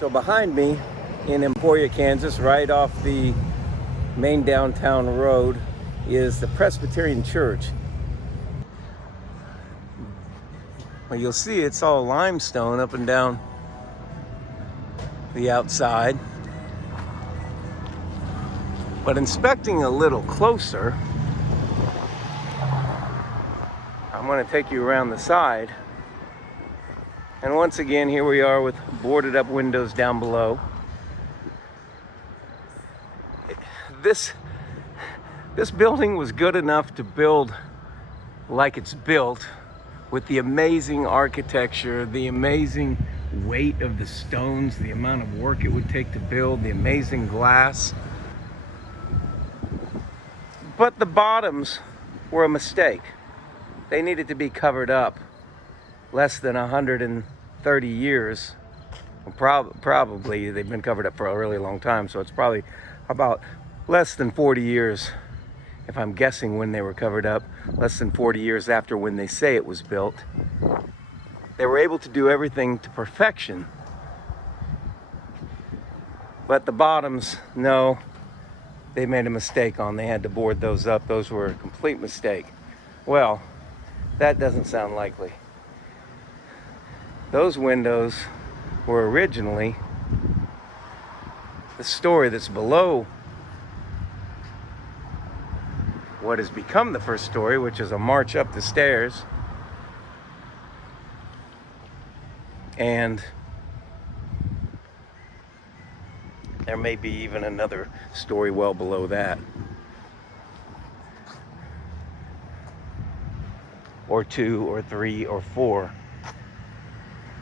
So behind me in Emporia, Kansas, right off the main downtown road, is the Presbyterian Church. Well, you'll see it's all limestone up and down the outside. But inspecting a little closer, I'm going to take you around the side. And once again, here we are with boarded up windows down below. This building was good enough to build like it's built, with the amazing architecture, the amazing weight of the stones, the amount of work it would take to build, the amazing glass. But the bottoms were a mistake. They needed to be covered up. Less than 130 years. Probably they've been covered up for a really long time, so it's probably about less than 40 years, if I'm guessing when they were covered up, less than 40 years after when they say it was built. They were able to do everything to perfection. But the bottoms, no, they made a mistake on. They had to board those up. Those were a complete mistake. Well, that doesn't sound likely. Those windows were originally the story that's below what has become the first story, which is a march up the stairs. And there may be even another story well below that. Or two, or three, or four.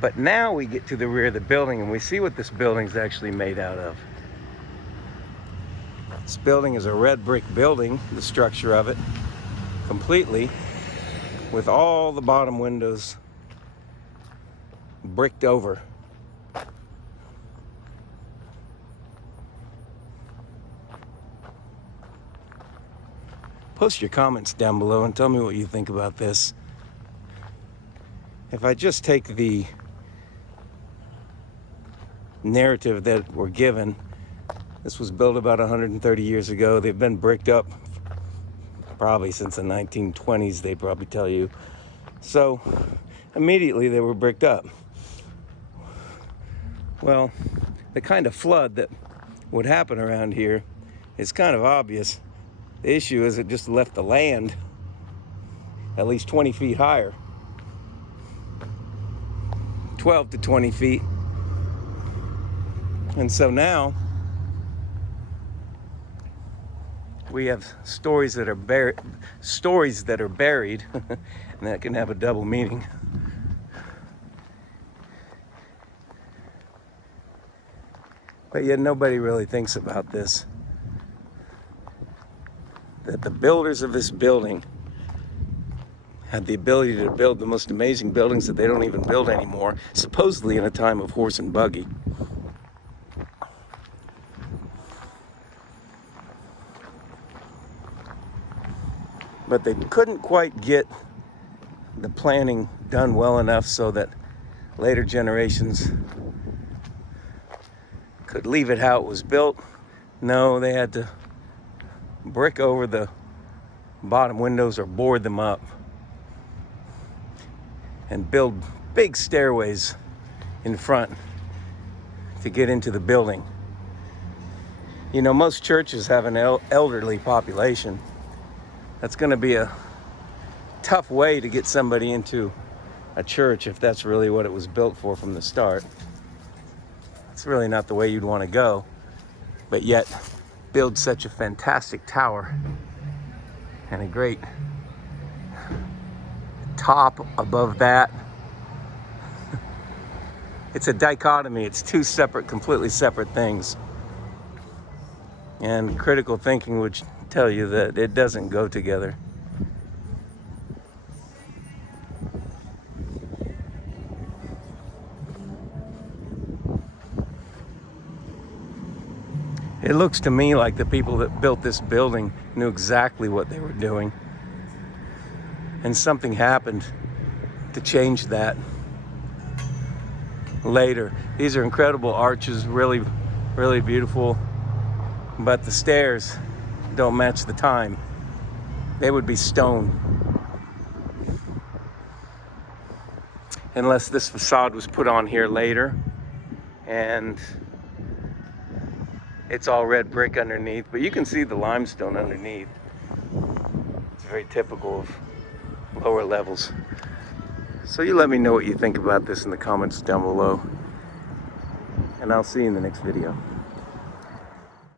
But now we get to the rear of the building and we see what this building's actually made out of. This building is a red brick building, the structure of it, completely, with all the bottom windows bricked over. Post your comments down below and tell me what you think about this. If I just take the narrative that we're given, this was built about 130 years ago. They've been bricked up probably since the 1920s, they probably tell you. So immediately they were bricked up. Well, the kind of flood that would happen around here is kind of obvious. The issue is it just left the land at least 20 feet higher. 12 to 20 feet. And so now we have stories that are buried, and that can have a double meaning. But yet nobody really thinks about this. That the builders of this building had the ability to build the most amazing buildings that they don't even build anymore, supposedly in a time of horse and buggy. But they couldn't quite get the planning done well enough so that later generations could leave it how it was built. No, they had to brick over the bottom windows or board them up and build big stairways in front to get into the building. You know, most churches have an elderly population. That's going to be a tough way to get somebody into a church if that's really what it was built for from the start. It's really not the way you'd want to go, but yet build such a fantastic tower and a great top above that. It's a dichotomy. It's two separate, completely separate things. And critical thinking would tell you that it doesn't go together. It looks to me like the people that built this building knew exactly what they were doing. And something happened to change that. later. These are incredible arches, really, really beautiful. But the stairs don't match the time. They would be stone. Unless this facade was put on here later and it's all red brick underneath, but you can see the limestone underneath. It's very typical of lower levels. So you let me know what you think about this in the comments down below, and I'll see you in the next video.